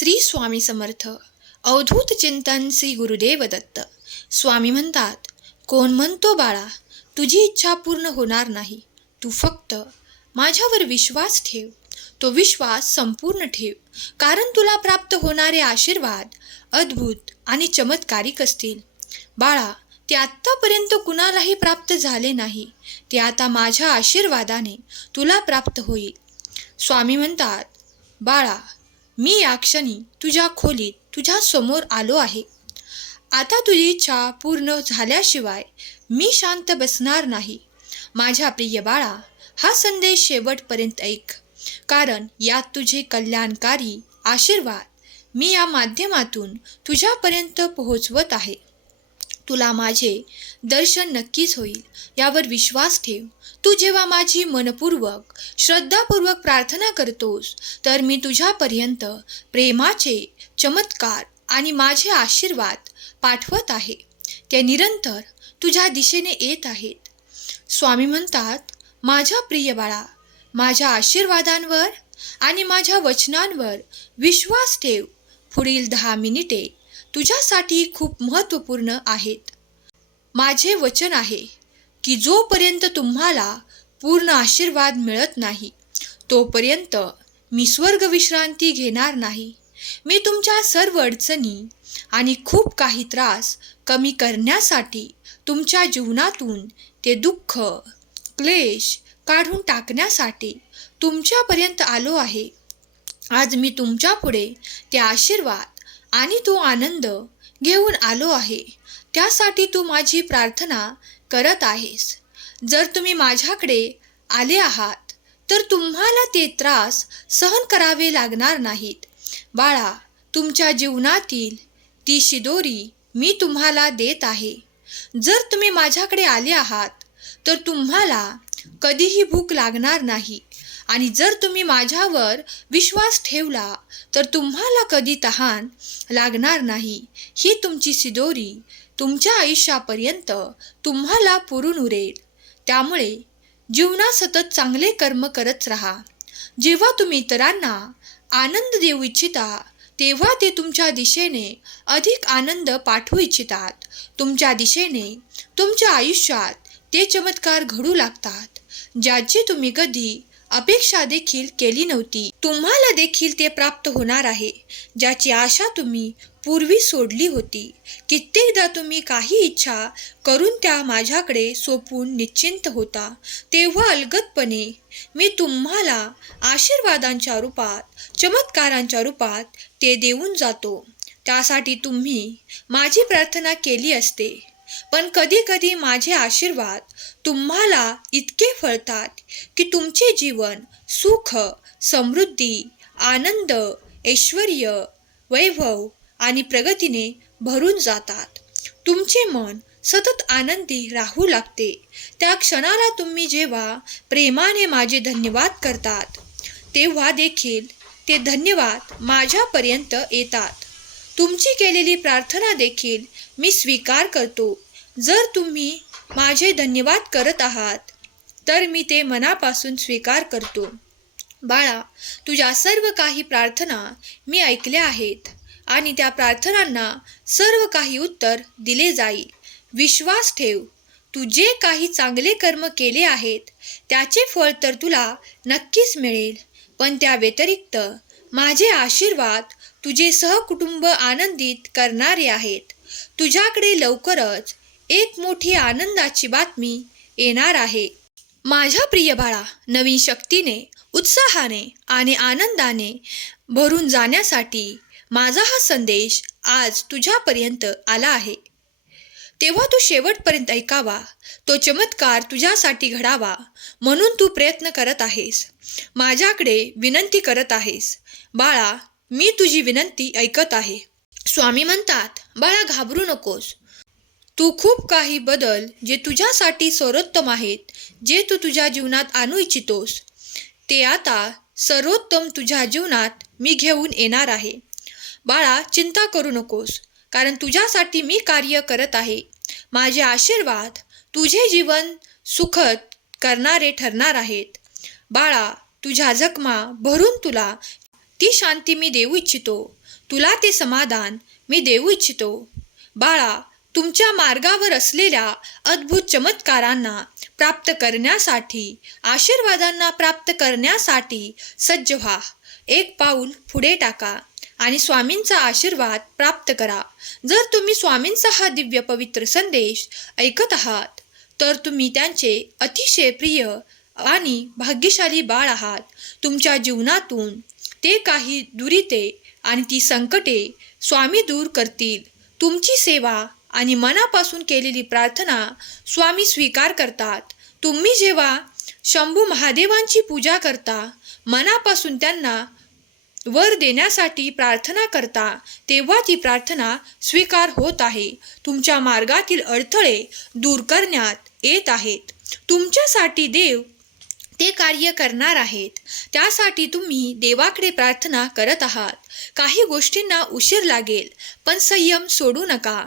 श्री स्वामी समर्थ. अवधूत चिंतन श्री गुरुदेव दत्त. स्वामी म्हणतात, कोण म्हणतो बाळा तुझी इच्छा पूर्ण होणार नाही, तू फक्त माझ्यावर विश्वास ठेव. तो विश्वास संपूर्ण ठेव, कारण तुला प्राप्त होणारे आशीर्वाद अद्भुत आणि चमत्कारिक असतील. बाळा, ते आत्तापर्यंत कुणालाही प्राप्त झाले नाही, ते आता माझ्या आशीर्वादाने तुला प्राप्त होईल. स्वामी म्हणतात, बाळा, मी या क्षणी तुझ्या खोलीत तुझ्या समोर आलो आहे. आता तुझी इच्छा पूर्ण झाल्याशिवाय मी शांत बसणार नाही. माझ्या प्रिय बाळा, हा संदेश शेवटपर्यंत ऐक, कारण यात तुझे कल्याणकारी आशीर्वाद मी या माध्यमातून तुझ्यापर्यंत पोहोचवत आहे. तुला माझे दर्शन नक्कीच होईल, यावर विश्वास ठेव. तू जेव्हा माझी मनपूर्वक श्रद्धापूर्वक प्रार्थना करतोस, तर मी तुझ्यापर्यंत प्रेमाचे चमत्कार आणि माझे आशीर्वाद पाठवत आहे. ते निरंतर तुझ्या दिशेने येत आहेत. स्वामी म्हणतात, माझ्या प्रिय बाळा, माझ्या आशीर्वादांवर आणि माझ्या वचनांवर विश्वास ठेव. पुढील 10 मिनिटे तुझ्यासाठी खूप महत्त्वपूर्ण आहेत. माझे वचन आहे की जोपर्यंत तुम्हाला पूर्ण आशीर्वाद मिळत नाही, तोपर्यंत मी स्वर्ग विश्रांती घेणार नाही. मी तुमच्या सर्व अडचणी आणि खूप काही त्रास कमी करण्यासाठी तुमच्या जीवनातून ते दुःख, क्लेश काढून टाकण्यासाठी तुमच्यापर्यंत आलो आहे. आज मी तुमच्या पुढे ते आशीर्वाद आणि तो आनंद घेऊन आलो आहे. त्यासाठी तू माझी प्रार्थना करत आहेस. जर तुम्ही माझ्याकडे आले आहात, तर तुम्हाला ते त्रास सहन करावे लागणार नाहीत. बाळा, तुमच्या जीवनातील ती शिदोरी मी तुम्हाला देत आहे. जर तुम्ही माझ्याकडे आले आहात, तर तुम्हाला कधीही भूक लागणार नाही, आणि जर तुम्ही माझ्यावर विश्वास ठेवला, तर तुम्हाला कधी तहान लागणार नाही. ही तुमची शिदोरी तुमच्या आयुष्यापर्यंत तुम्हाला पुरून उरेल. त्यामुळे जीवनात सतत चांगले कर्म करत राहा. जेव्हा तुम्ही इतरांना आनंद देऊ इच्छिता, तेव्हा ते तुमच्या दिशेने अधिक आनंद पाठवू इच्छितात. तुमच्या दिशेने तुमच्या आयुष्यात ते चमत्कार घडू लागतात, ज्याची तुम्ही कधी अपेक्षा देखील केली नव्हती. तुम्हाला देखील ते प्राप्त होणार आहे, ज्याची आशा तुम्ही पूर्वी सोडली होती. कित्येकदा तुम्ही काही इच्छा करून त्या माझ्याकडे सोपून निश्चिंत होता, तेव्हा अलगदपणे मी तुम्हाला आशीर्वादांच्या रूपात, चमत्कारांच्या रूपात ते देऊन जातो. त्यासाठी तुम्ही माझी प्रार्थना केली असते. पण कधी कधी माझे आशीर्वाद तुम्हाला इतके फळतात की तुमचे जीवन सुख, समृद्धी, आनंद, ऐश्वर्य, वैभव आणि प्रगतीने भरून जातात. तुमचे मन सतत आनंदी राहू लागते. त्या क्षणाला तुम्ही जेव्हा प्रेमाने माझे धन्यवाद करतात, तेव्हा देखील ते धन्यवाद माझ्यापर्यंत येतात. तुमची केलेली प्रार्थना देखील मी स्वीकार करतो. जर तुम्ही माझे धन्यवाद करत आहात, तर मी ते मनापासून स्वीकार करतो. बाळा, तुझ्या सर्व काही प्रार्थना मी ऐकल्या आहेत, आणि त्या प्रार्थनांना सर्व काही उत्तर दिले जाईल. विश्वास ठेव. तू जे काही चांगले कर्म केले आहेत, त्याचे फळ तर तुला नक्कीच मिळेल. पण त्या व्यतिरिक्त माझे आशीर्वाद तुझे सहकुटुंब आनंदित करणारे आहेत. तुझ्याकडे लवकरच एक मोठी आनंदाची बातमी येणार आहे. माझ्या प्रिय बाळा, नवीन शक्तीने, उत्साहाने आणि आनंदाने भरून जाण्यासाठी माझा हा संदेश आज तुझ्यापर्यंत आला आहे. तेव्हा तू शेवटपर्यंत ऐकावा. तो चमत्कार तुझ्यासाठी घडावा म्हणून तू प्रयत्न करत आहेस, माझ्याकडे विनंती करत आहेस. बाळा, मी तुझी विनंती ऐकत आहे. स्वामी म्हणतात, बाळा, घाबरू नकोस. तू खूप काही बदल जे तुझ्यासाठी सर्वोत्तम आहेत, जे तू तुझ्या जीवनात आणू इच्छितोस, ते आता सर्वोत्तम तुझ्या जीवनात मी घेऊन येणार आहे. बाळा, चिंता करू नकोस, कारण तुझ्यासाठी मी कार्य करत आहे. माझे आशीर्वाद तुझे जीवन सुखद करणारे ठरणार आहेत. बाळा, तुझ्या जखमा भरून तुला ती शांती मी देऊ इच्छितो. तुला ते समाधान मी देऊ इच्छितो. बाळा, तुमच्या मार्गावर असलेल्या अद्भुत चमत्कारांना प्राप्त करण्यासाठी, आशीर्वादांना प्राप्त करण्यासाठी सज्ज व्हा. एक पाऊल पुढे टाका आणि स्वामींचा आशीर्वाद प्राप्त करा. जर तुम्ही स्वामींचा हा दिव्य पवित्र संदेश ऐकत आहात तर तुम्ही त्यांचे अतिशय प्रिय आणि भाग्यशाली बाळ आहात. तुमच्या जीवनातून ते काही दुरिते आणि ती संकटे स्वामी दूर करतील. तुमची सेवा आणि मनापासून केलेली प्रार्थना स्वामी स्वीकार करतात. तुम्ही जेव्हा शंभू महादेवांची पूजा करता, मनापासून त्यांना वर देण्यासाठी प्रार्थना करता, तेव्हा ती प्रार्थना स्वीकार होत आहे. तुमच्या मार्गातील अडथळे दूर करण्यात येत आहेत. तुमच्यासाठी देव ते कार्य करणार आहेत. त्यासाठी तुम्ही देवाकडे प्रार्थना करत आहात. काही गोष्टींना उशीर लागेल, पण संयम सोडू नका.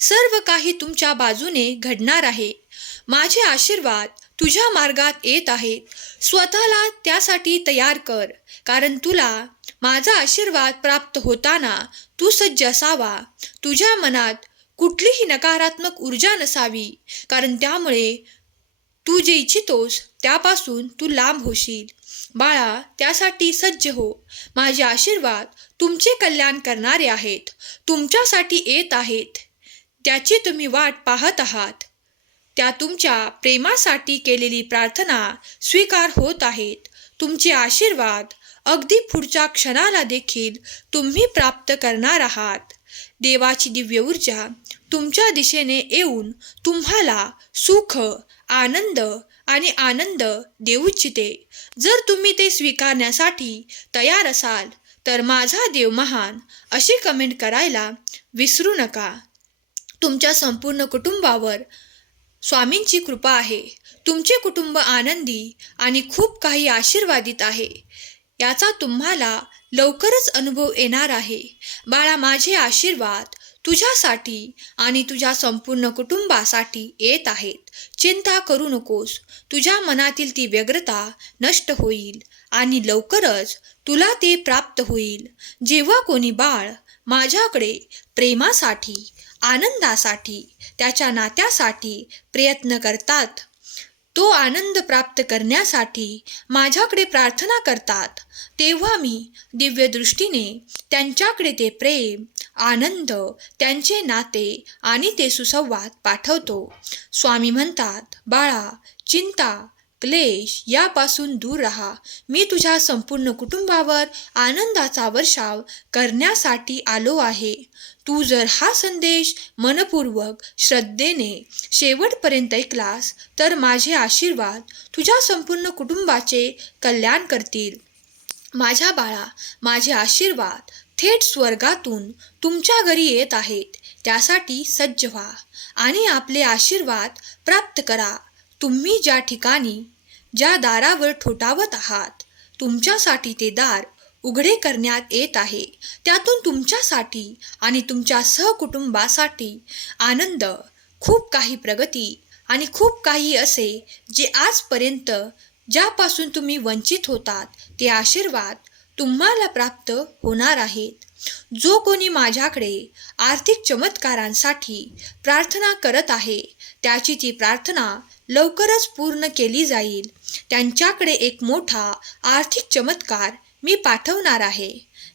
सर्व काही तुमच्या बाजूने घडणार आहे. माझे आशीर्वाद तुझ्या मार्गात येत आहेत. स्वतःला त्यासाठी तयार कर, कारण तुला माझा आशीर्वाद प्राप्त होताना तू सज्ज असावा. तुझ्या मनात कुठलीही नकारात्मक ऊर्जा नसावी, कारण त्यामुळे तू जे इच्छितोस त्यापासून तू लांब होशील. बाळा, त्यासाठी सज्ज हो. माझे आशीर्वाद तुमचे कल्याण करणारे आहेत. तुमच्यासाठी येत आहेत. त्याची तुम्ही वाट पाहत आहात. त्या तुमच्या प्रेमासाठी केलेली प्रार्थना स्वीकार होत आहेत. तुमचे आशीर्वाद अगदी पुढच्या क्षणाला देखील तुम्ही प्राप्त करणार आहात. देवाची दिव्य ऊर्जा तुमच्या दिशेने येऊन तुम्हाला सुख, आनंद आणि आनंद देऊ इच्छिते. जर तुम्ही ते स्वीकारण्यासाठी तयार असाल तर माझा देव महान अशी कमेंट करायला विसरू नका. तुमच्या संपूर्ण कुटुंबावर स्वामींची कृपा आहे. तुमचे कुटुंब आनंदी आणि खूप काही आशीर्वादित आहे. याचा तुम्हाला लवकरच अनुभव येणार आहे. बाळा, माझे आशीर्वाद तुझ्यासाठी आणि तुझ्या संपूर्ण कुटुंबासाठी येत आहेत. चिंता करू नकोस. तुझ्या मनातील ती व्यग्रता नष्ट होईल आणि लवकरच तुला ते प्राप्त होईल. जेव्हा कोणी बाळ माझ्याकडे प्रेमासाठी, आनंदासाठी, त्याच्या नात्यासाठी प्रयत्न करतात, तो आनंद प्राप्त करण्यासाठी माझ्याकडे प्रार्थना करतात, तेव्हा मी दिव्य दृष्टीने त्यांच्याकडे ते प्रेम, आनंद, त्यांचे नाते आणि ते सुसंवाद पाठवतो. स्वामी म्हणतात, बाळा, चिंता, क्लेश यापासून दूर राहा. मी तुझ्या संपूर्ण कुटुंबावर आनंदाचा वर्षाव करण्यासाठी आलो आहे. तू जर हा संदेश मनपूर्वक श्रद्धेने शेवटपर्यंत ऐकलास तर माझे आशीर्वाद तुझ्या संपूर्ण कुटुंबाचे कल्याण करतील. माझ्या बाळा, माझे आशीर्वाद थेट स्वर्गातून तुमच्या घरी येत आहेत. त्यासाठी सज्ज व्हा आणि आपले आशीर्वाद प्राप्त करा. तुम्ही ज्या ठिकाणी, ज्या दारावर ठोठावत आहात, तुमच्यासाठी ते दार उघडे करण्यात येत आहे. त्यातून तुमच्यासाठी आणि तुमच्या सहकुटुंबासाठी आनंद, खूप काही प्रगती आणि खूप काही असे जे आजपर्यंत ज्यापासून तुम्ही वंचित होतात ते आशीर्वाद तुम्हाला प्राप्त होणार आहेत. जो कोणी माझ्याकडे आर्थिक चमत्कारांसाठी प्रार्थना करत आहे त्याची ती प्रार्थना लवकरच पूर्ण केली जाईल. त्यांच्याकडे एक मोठा आर्थिक चमत्कार मी पाठवणार आहे.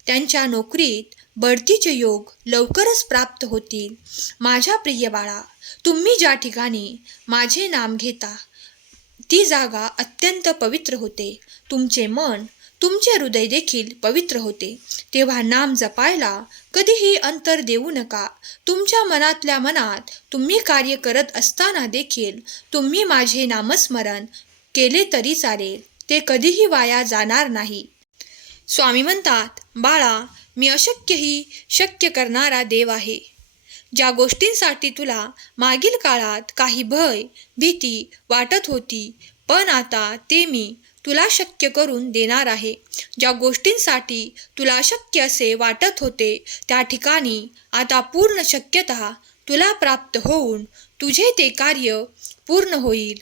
त्यांच्या नोकरीत बढतीचे योग लवकरच प्राप्त होतील. माझ्या प्रिय बाळा, तुम्ही ज्या ठिकाणी माझे नाम घेता ती जागा अत्यंत पवित्र होते. तुमचे मन, तुमचे हृदय देखील पवित्र होते. तेव्हा नाम जपायला कधीही अंतर देऊ नका. तुमच्या मनातल्या मनात तुम्ही कार्य करत असताना देखील तुम्ही माझे नामस्मरण केले तरी चालेल. ते कधीही वाया जाणार नाही. स्वामी म्हणतात, बाळा, मी अशक्यही शक्य करणारा देव आहे. ज्या गोष्टींसाठी तुला मागील काळात काही भय, भीती वाटत होती, पण आता ते मी तुला शक्य करून देणार आहे. ज्या गोष्टींसाठी तुला अशक्य असे वाटत होते त्या ठिकाणी आता पूर्ण शक्यता तुला प्राप्त होऊन तुझे ते कार्य पूर्ण होईल.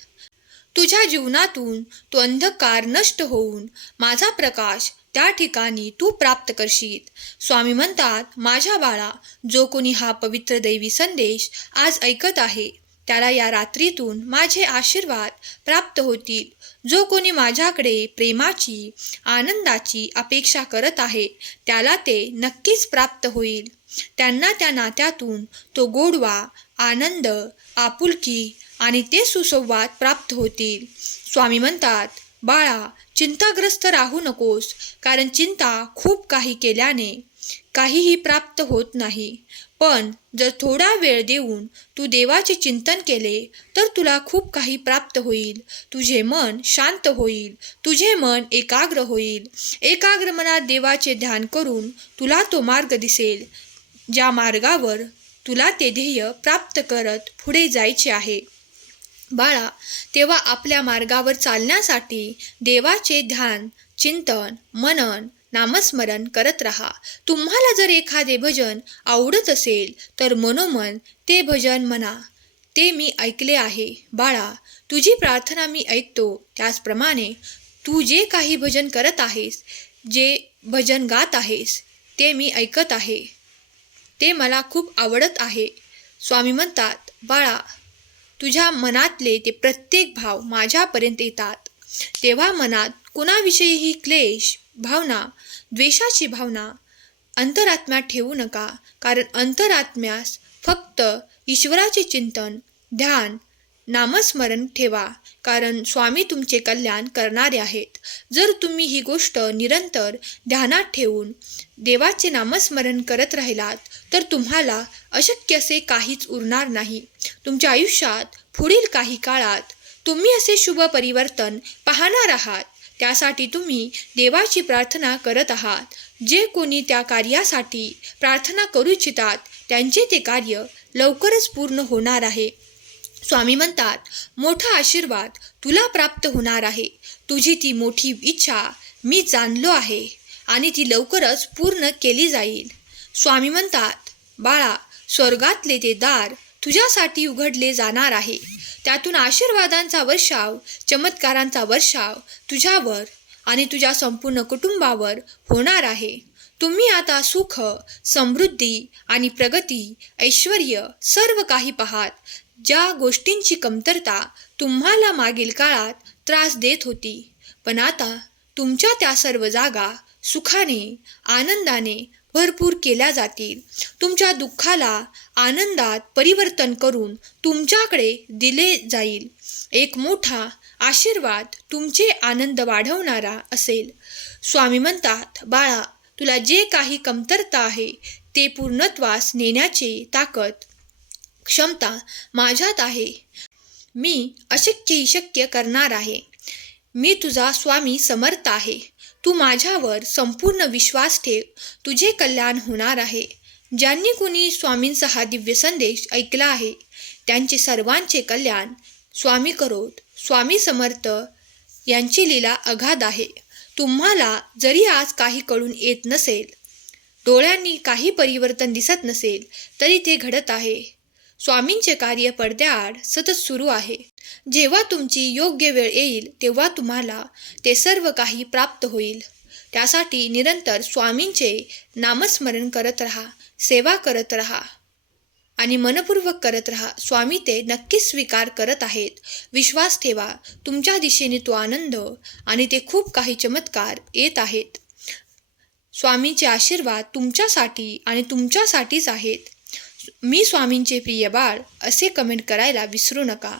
तुझ्या जीवनातून तो अंधकार नष्ट होऊन माझा प्रकाश त्या ठिकाणी तू प्राप्त करशील. स्वामी म्हणतात, माझ्या बाळा, जो कोणी हा पवित्र दैवी संदेश आज ऐकत आहे त्याला या रात्रीतून माझे आशीर्वाद प्राप्त होतील. जो कोणी माझ्याकडे प्रेमाची, आनंदाची अपेक्षा करत आहे त्याला ते नक्कीच प्राप्त होईल. त्यांना त्या नात्यातून तो गोडवा, आनंद, आपुलकी आणि ते सुसंवाद प्राप्त होतील. स्वामी म्हणतात, बाळा, चिंताग्रस्त राहू नकोस, कारण चिंता खूप काही केल्याने काहीही प्राप्त होत नाही. पण जर थोडा वेळ देऊन तू देवाचे चिंतन केले तर तुला खूप काही प्राप्त होईल. तुझे मन शांत होईल, तुझे मन एकाग्र होईल. एकाग्र मनात देवाचे ध्यान करून तुला तो मार्ग दिसेल, ज्या मार्गावर तुला ते ध्येय प्राप्त करत पुढे जायचे आहे. बाळा, तेव्हा आपल्या मार्गावर चालण्यासाठी देवाचे ध्यान, चिंतन, मनन, नामस्मरण करत राहा. तुम्हाला जर एखादे भजन आवडत असेल तर मनोमन ते भजन म्हणा, ते मी ऐकले आहे. बाळा, तुझी प्रार्थना मी ऐकतो. त्याचप्रमाणे तू जे काही भजन करत आहेस, जे भजन गात आहेस, ते मी ऐकत आहे. ते मला खूप आवडत आहे. स्वामी म्हणतात, बाळा, तुझ्या मनातले ते प्रत्येक भाव माझ्यापर्यंत येतात. तेव्हा मनात कुणाविषयीही क्लेश भावना, द्वेषाची भावना अंतरात्म्यात ठेवू नका, कारण अंतरात्म्यास फक्त ईश्वराचे चिंतन, ध्यान, नामस्मरण ठेवा, कारण स्वामी तुमचे कल्याण करणारे आहेत. जर तुम्ही ही गोष्ट निरंतर ध्यानात ठेवून देवाचे नामस्मरण करत राहिलात तर तुम्हाला अशक्य असे काहीच उरणार नाही. तुमच्या आयुष्यात पुढील काही काळात तुम्ही असे शुभ परिवर्तन पाहणार आहात. त्यासाठी तुम्ही देवाची प्रार्थना करत आहात. जे कोणी त्या कार्यासाठी प्रार्थना करू इच्छितात त्यांचे ते कार्य लवकरच पूर्ण होणार आहे. स्वामी म्हणतात, मोठा आशीर्वाद तुला प्राप्त होणार आहे. तुझी ती मोठी इच्छा मी जाणलो आहे आणि ती लवकरच पूर्ण केली जाईल. स्वामी म्हणतात, बाळा, स्वर्गातले ते दार तुझ्यासाठी उघडले जाणार आहे. त्यातून आशीर्वादांचा वर्षाव, चमत्कारांचा वर्षाव तुझ्यावर आणि तुझ्या संपूर्ण कुटुंबावर होणार आहे. तुम्ही आता सुख, समृद्धी आणि प्रगती, ऐश्वर्य सर्व काही पाहात. ज्या गोष्टींची कमतरता तुम्हाला मागील काळात त्रास देत होती, पण आता तुमच्या त्या सर्व जागा सुखाने, आनंदाने भरपूर केल्या जातील. तुमच्या दुःखाला आनंदात परिवर्तन करून तुमच्याकडे दिले जाईल. एक मोठा आशीर्वाद तुमचे आनंद वाढवणारा असेल. स्वामी म्हणतात, बाळा, तुला जे काही कमतरता आहे ते पूर्णत्वास नेण्याची ताकद, क्षमता माझ्यात आहे. मी अशक्य ही शक्य करणार आहे. मी तुझा स्वामी समर्थ आहे. तू माझ्यावर संपूर्ण विश्वास ठेव. तुझे कल्याण होणार आहे. ज्यांनी कोणी स्वामींचा हा दिव्य संदेश ऐकला आहे त्यांचे सर्वांचे कल्याण स्वामी करोत. स्वामी समर्थ यांची लीला अगाध आहे. तुम्हाला जरी आज काही कळून येत नसेल, डोळ्यांनी काही परिवर्तन दिसत नसेल, तरी ते घडत आहे. स्वामींचे कार्य पडद्याआड सतत सुरू आहे. जेव्हा तुमची योग्य वेळ येईल तेव्हा तुम्हाला ते सर्व काही प्राप्त होईल. त्यासाठी निरंतर स्वामींचे नामस्मरण करत राहा, सेवा करत राहा आणि मनपूर्वक करत राहा. स्वामी ते नक्कीच स्वीकार करत आहेत. विश्वास ठेवा. तुमच्या दिशेने तो आनंद आणि ते खूप काही चमत्कार येत आहेत. स्वामींचे आशीर्वाद तुमच्यासाठी आणि तुमच्यासाठीच आहेत. मी स्वामींचे प्रिय बाळ असे कमेंट करायला विसरू नका.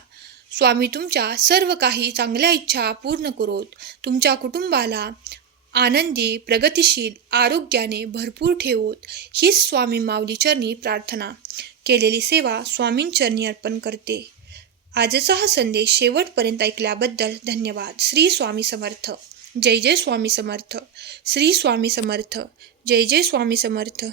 स्वामी तुमच्या सर्व काही चांगल्या इच्छा पूर्ण करोत. तुमच्या कुटुंबाला आनंदी, प्रगतिशील, आरोग्याने भरपूर ठेवोत. हीच स्वामी माऊली चरणी प्रार्थना. केलेली सेवा स्वामींचरणी अर्पण करते. आजचा हा संदेश शेवटपर्यंत ऐकल्याबद्दल धन्यवाद. श्री स्वामी समर्थ. जय जय स्वामी समर्थ. श्री स्वामी समर्थ. जय जय स्वामी समर्थ.